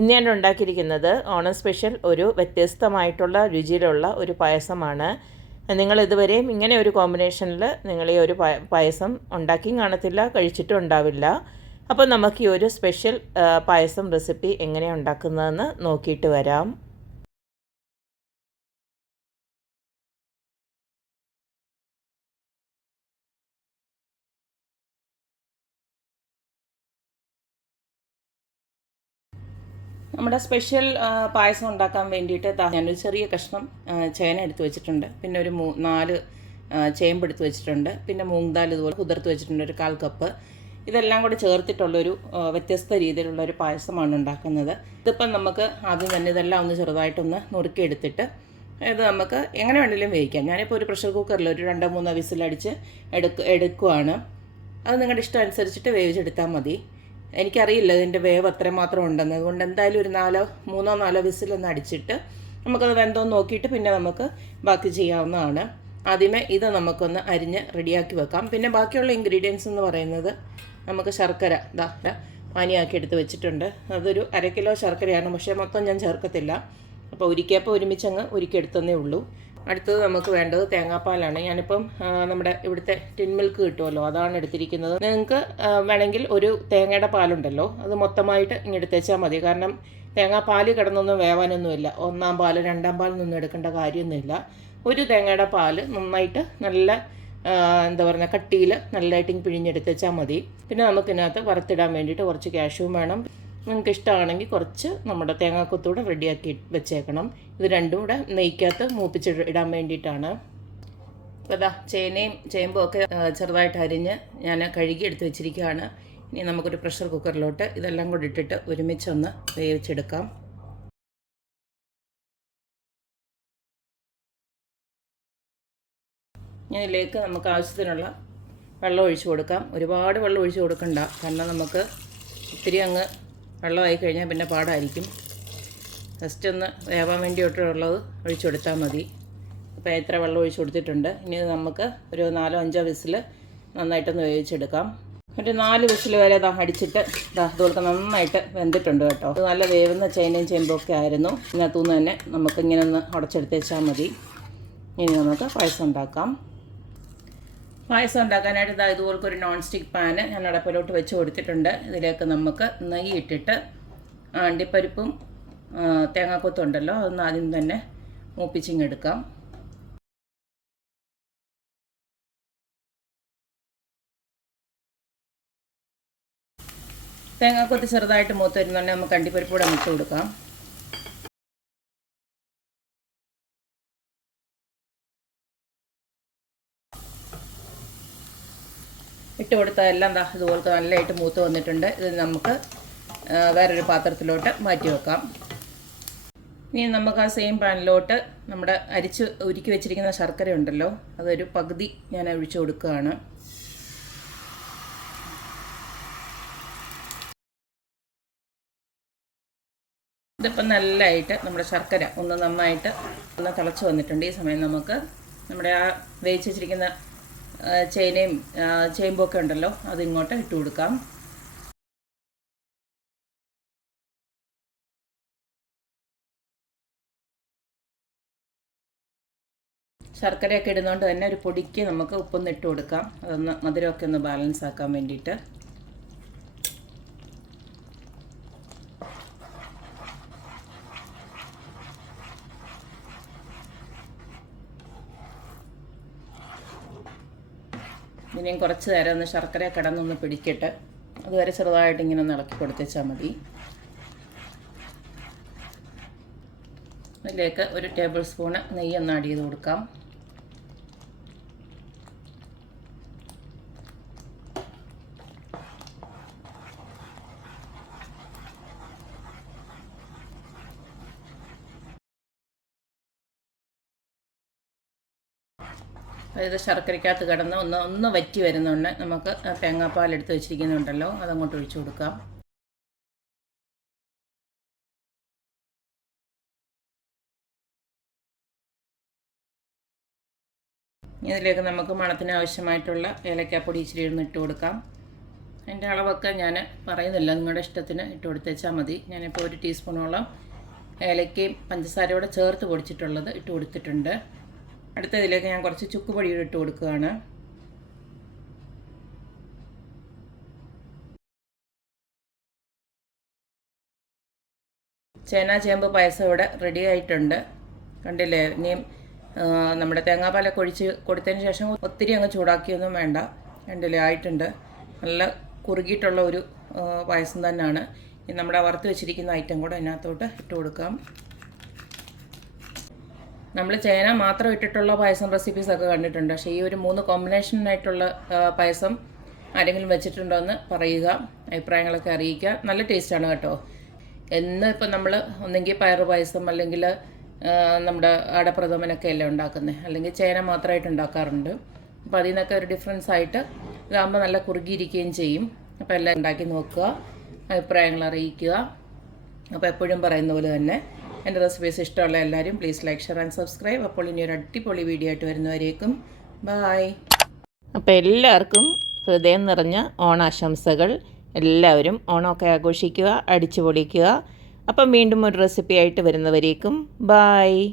ഇന്ന് ഞാൻ ഉണ്ടാക്കിയിരിക്കുന്നത് ഓണം സ്പെഷ്യൽ ഒരു വ്യത്യസ്തമായിട്ടുള്ള രുചിയിലുള്ള ഒരു പായസമാണ്. നിങ്ങൾ ഇതുവരെയും ഇങ്ങനെ ഒരു കോമ്പിനേഷനിൽ നിങ്ങൾ ഈ ഒരു പായസം ഉണ്ടാക്കിയും കാണത്തില്ല, കഴിച്ചിട്ടും ഉണ്ടാവില്ല. അപ്പോൾ നമുക്ക് ഈ ഒരു സ്പെഷ്യൽ പായസം റെസിപ്പി എങ്ങനെയാണ് ഉണ്ടാക്കുന്നതെന്ന് നോക്കിയിട്ട് വരാം. നമ്മുടെ സ്പെഷ്യൽ പായസം ഉണ്ടാക്കാൻ വേണ്ടിയിട്ട് ഞാനൊരു ചെറിയ കഷ്ണം ചേന എടുത്ത് വെച്ചിട്ടുണ്ട്. പിന്നെ ഒരു 4 ചേമ്പ് എടുത്ത് വെച്ചിട്ടുണ്ട്. പിന്നെ മൂങ് ദാൽ ഇതുപോലെ കുതിർത്ത് വെച്ചിട്ടുണ്ട്, ഒരു 1/4 കപ്പ്. ഇതെല്ലാം കൂടി ചേർത്തിട്ടുള്ളൊരു വ്യത്യസ്ത രീതിയിലുള്ളൊരു പായസമാണ് ഉണ്ടാക്കുന്നത്. ഇതിപ്പം നമുക്ക് ആദ്യം തന്നെ ഇതെല്ലാം ഒന്ന് ചെറുതായിട്ടൊന്ന് നുറുക്കിയെടുത്തിട്ട് ഇത് നമുക്ക് എങ്ങനെ വേണമെങ്കിലും വേവിക്കാം. ഞാനിപ്പോൾ ഒരു പ്രഷർ കുക്കറിൽ ഒരു 2-3 വിസിലടിച്ച് എടുക്കുവാണ്. അത് നിങ്ങളുടെ ഇഷ്ടം അനുസരിച്ചിട്ട് വേവിച്ചെടുത്താൽ മതി. എനിക്കറിയില്ല ഇതിൻ്റെ വേവ് അത്രമാത്രം ഉണ്ടെന്ന്. അതുകൊണ്ട് എന്തായാലും ഒരു 3-4 വിസിലൊന്ന് അടിച്ചിട്ട് നമുക്കത് വെന്തോന്ന് നോക്കിയിട്ട് പിന്നെ നമുക്ക് ബാക്കി ചെയ്യാവുന്നതാണ്. ആദ്യമേ ഇത് നമുക്കൊന്ന് അരിഞ്ഞ് റെഡിയാക്കി വെക്കാം. പിന്നെ ബാക്കിയുള്ള ഇൻഗ്രീഡിയൻസ് എന്ന് പറയുന്നത് നമുക്ക് ശർക്കര പാനിയാക്കി എടുത്ത് വെച്ചിട്ടുണ്ട്. അതൊരു 1/2 കിലോ ശർക്കരയാണ്, പക്ഷേ മൊത്തം ഞാൻ ചേർക്കത്തില്ല. അപ്പോൾ ഒരുക്കിയപ്പോൾ ഒരുമിച്ചങ്ങ് ഉരുക്കിയെടുത്തതേ ഉള്ളൂ. അടുത്തത് നമുക്ക് വേണ്ടത് തേങ്ങാപ്പാലാണ്. ഞാനിപ്പം നമ്മുടെ ഇവിടുത്തെ ടിൻ മിൽക്ക് കിട്ടുമല്ലോ, അതാണ് എടുത്തിരിക്കുന്നത്. നിങ്ങൾക്ക് വേണമെങ്കിൽ ഒരു തേങ്ങയുടെ പാലുണ്ടല്ലോ, അത് മൊത്തമായിട്ട് ഇങ്ങെടുത്തേച്ചാൽ മതി. കാരണം തേങ്ങാപ്പാൽ കിടന്നൊന്നും വേവാനൊന്നുമില്ല. 1-ാം പാൽ 2-ാം പാലൊന്നും എടുക്കേണ്ട കാര്യമൊന്നുമില്ല. ഒരു തേങ്ങയുടെ പാൽ നന്നായിട്ട് നല്ല കട്ടിയിൽ നല്ലതായിട്ട് പിഴിഞ്ഞെടുത്തേച്ചാൽ മതി. പിന്നെ നമുക്കിതിനകത്ത് വറുത്തിടാൻ വേണ്ടിയിട്ട് കുറച്ച് കാഷ്യൂം വേണം. നിങ്ങൾക്ക് ഇഷ്ടമാണെങ്കിൽ കുറച്ച് നമ്മുടെ തേങ്ങാക്കൊത്തൂടെ റെഡിയാക്കി വെച്ചേക്കണം. ഇത് രണ്ടും കൂടെ നെയ്ക്കകത്ത് മൂപ്പിച്ച് ഇടാൻ വേണ്ടിയിട്ടാണ്. അപ്പോൾ ചേനയും ചേമ്പും ഒക്കെ ചെറുതായിട്ട് അരിഞ്ഞ് ഞാൻ കഴുകി എടുത്ത് വെച്ചിരിക്കുകയാണ്. ഇനി നമുക്കൊരു പ്രഷർ കുക്കറിലോട്ട് ഇതെല്ലാം കൂടി ഇട്ടിട്ട് ഒരുമിച്ചൊന്ന് വേവിച്ചെടുക്കാം. ഇതിലേക്ക് നമുക്ക് ആവശ്യത്തിനുള്ള വെള്ളം ഒഴിച്ച് കൊടുക്കാം. ഒരുപാട് വെള്ളം ഒഴിച്ച് കൊടുക്കണ്ട, കാരണം നമുക്ക് ഇത്തിരി അങ്ങ് വെള്ളമായി കഴിഞ്ഞാൽ പിന്നെ പാടായിരിക്കും. ജസ്റ്റ് ഒന്ന് വേവാൻ വേണ്ടിയിട്ടുള്ളത് ഒഴിച്ചു കൊടുത്താൽ മതി. അപ്പോൾ എത്ര വെള്ളം ഒഴിച്ച് കൊടുത്തിട്ടുണ്ട്. ഇനി നമുക്ക് ഒരു 4-5 വിസിൽ നന്നായിട്ടൊന്ന് വേവിച്ചെടുക്കാം. ഒരു 4 വിസിൽ വരെ അടിച്ചിട്ട് അതുപോലെ നന്നായിട്ട് വെന്തിട്ടുണ്ട് കേട്ടോ. അത് നല്ല വേവുന്ന ചേനയും ചേമ്പും ഒക്കെ ആയിരുന്നു. ഇതിനകത്തുനിന്ന് തന്നെ നമുക്കിങ്ങനെ ഒന്ന് ഉടച്ചെടുത്തേച്ചാൽ മതി. ഇനി നമുക്ക് പായസം ഉണ്ടാക്കാം. പായസം ഉണ്ടാക്കാനായിട്ട് ഇതുപോലൊക്കെ ഒരു നോൺ സ്റ്റിക്ക് പാന് ഞാൻ അടപ്പിലോട്ട് വെച്ച് കൊടുത്തിട്ടുണ്ട്. ഇതിലേക്ക് നമുക്ക് നെയ്യ് ഇട്ടിട്ട് അണ്ടിപ്പരിപ്പും തേങ്ങാക്കൊത്തും ഉണ്ടല്ലോ, അതൊന്ന് ആദ്യം തന്നെ മൂപ്പിച്ചിങ്ങെടുക്കാം. തേങ്ങാക്കൊത്ത് ചെറുതായിട്ട് മൂത്ത് വരുന്നുണ്ടെങ്കിൽ നമുക്ക് അണ്ടിപ്പരിപ്പ് കൂടെ മിക്സ് കൊടുക്കാം. ഇട്ട് കൊടുത്താൽ എല്ലാം ഇതുപോലെ നല്ലതായിട്ട് മൂത്ത് വന്നിട്ടുണ്ട്. ഇത് നമുക്ക് വേറൊരു പാത്രത്തിലോട്ട് മാറ്റി വെക്കാം. ഇനി നമുക്ക് ആ സെയിം പാനിലോട്ട് നമ്മുടെ അരിച്ച് ഉരുക്കി വെച്ചിരിക്കുന്ന ശർക്കര ഉണ്ടല്ലോ, അതൊരു പകുതി ഞാൻ ഒഴിച്ചു കൊടുക്കുകയാണ്. ഇതിപ്പം നല്ലതായിട്ട് നമ്മുടെ ശർക്കര ഒന്ന് നന്നായിട്ട് തിളച്ച് വന്നിട്ടുണ്ട്. ഈ സമയം നമുക്ക് നമ്മുടെ ആ വേവിച്ച് വെച്ചിരിക്കുന്ന ചേനയും ചേമ്പൊക്കെ ഉണ്ടല്ലോ, അതിങ്ങോട്ട് ഇട്ട് കൊടുക്കാം. ശർക്കരയൊക്കെ ഇടുന്നതുകൊണ്ട് തന്നെ ഒരു പൊടിക്ക് നമുക്ക് ഉപ്പൊന്ന് ഇട്ട് കൊടുക്കാം. അതൊന്ന് മധുരമൊക്കെ ഒന്ന് ബാലൻസ് ആക്കാൻ വേണ്ടിയിട്ട്. ഇനിയും കുറച്ച് നേരം ഒന്ന് ശർക്കര കിടന്നൊന്ന് പിടിക്കട്ടെ. അതുവരെ ചെറുതായിട്ട് ഇങ്ങനെ ഒന്ന് ഇളക്കി കൊടുത്തേച്ചാൽ മതി. അതിലേക്ക് ഒരു ടേബിൾ സ്പൂണ് നെയ്യൊന്ന് ആഡ് ചെയ്ത് കൊടുക്കാം. അതായത് ശർക്കരയ്ക്കകത്ത് കിടന്ന് ഒന്ന് വറ്റി വരുന്നുണ്ട്. നമുക്ക് തേങ്ങാപ്പാൽ എടുത്ത് വെച്ചിരിക്കുന്നുണ്ടല്ലോ, അതങ്ങോട്ട് ഒഴിച്ചു കൊടുക്കാം. ഇതിലേക്ക് നമുക്ക് മണത്തിന് ആവശ്യമായിട്ടുള്ള ഏലക്കാപ്പൊടി ഇച്ചിരി ഇട്ട് കൊടുക്കാം. അതിൻ്റെ അളവൊക്കെ ഞാൻ പറയുന്നില്ല, നിങ്ങളുടെ ഇഷ്ടത്തിന് ഇട്ട് കൊടുത്തേച്ചാൽ മതി. ഞാനിപ്പോൾ 1 ടീസ്പൂണോളം ഏലക്കയും പഞ്ചസാരയോടെ ചേർത്ത് പൊടിച്ചിട്ടുള്ളത് ഇട്ട് കൊടുത്തിട്ടുണ്ട്. അടുത്തതിലേക്ക് ഞാൻ കുറച്ച് ചുക്ക് പൊടി ഇട്ട് കൊടുക്കുകയാണ്. ചേന ചേമ്പ് പായസം ഇവിടെ റെഡി ആയിട്ടുണ്ട്. കണ്ടില്ലേ? ഇനിയും നമ്മുടെ തേങ്ങാപ്പാലൊക്കെ ഒഴിച്ച് കൊടുത്തതിന് ശേഷം ഒത്തിരി അങ്ങ് ചൂടാക്കിയൊന്നും വേണ്ട. കണ്ടില്ലേ? ആയിട്ടുണ്ട്. നല്ല കുറുകിയിട്ടുള്ള ഒരു പായസം തന്നെയാണ്. നമ്മുടെ വറുത്ത് വെച്ചിരിക്കുന്ന ഐറ്റം കൂടെ അതിനകത്തോട്ട് ഇട്ട് കൊടുക്കാം. നമ്മൾ ചേന മാത്രം ഇട്ടിട്ടുള്ള പായസം റെസിപ്പീസൊക്കെ കണ്ടിട്ടുണ്ട്. പക്ഷേ ഈ ഒരു 3 കോമ്പിനേഷനായിട്ടുള്ള പായസം ആരെങ്കിലും വെച്ചിട്ടുണ്ടോ എന്ന് പറയുക, അഭിപ്രായങ്ങളൊക്കെ അറിയിക്കുക. നല്ല ടേസ്റ്റാണ് കേട്ടോ. ഇപ്പം നമ്മൾ ഒന്നെങ്കിൽ പയറ് പായസം അല്ലെങ്കിൽ നമ്മുടെ അടപ്രഥമനൊക്കെ അല്ലേ ഉണ്ടാക്കുന്നത്, അല്ലെങ്കിൽ ചേന മാത്രമായിട്ട് ഉണ്ടാക്കാറുണ്ട്. അപ്പോൾ അതിൽ നിന്നൊക്കെ ഒരു ഡിഫറൻസ് ആയിട്ട് ഇതാകുമ്പോൾ നല്ല കുറുകിയിരിക്കുകയും ചെയ്യും. അപ്പോൾ എല്ലാം ഉണ്ടാക്കി നോക്കുക, അഭിപ്രായങ്ങൾ അറിയിക്കുക. അപ്പോൾ എപ്പോഴും പറയുന്ന പോലെ തന്നെ എൻ്റെ റെസിപ്പീസ് ഇഷ്ടമുള്ള എല്ലാവരും please like, share and subscribe. അപ്പോൾ ഇനി ഒരു അടിപൊളി വീഡിയോ ആയിട്ട് വരുന്നവരേക്കും ബായ്. അപ്പോൾ എല്ലാവർക്കും ഹൃദയം നിറഞ്ഞ ഓണാശംസകൾ. എല്ലാവരും ഓണമൊക്കെ ആഘോഷിക്കുക, അടിച്ചു പൊളിക്കുക. അപ്പം വീണ്ടും ഒരു റെസിപ്പി ആയിട്ട് വരുന്നവരേക്കും ബായ്.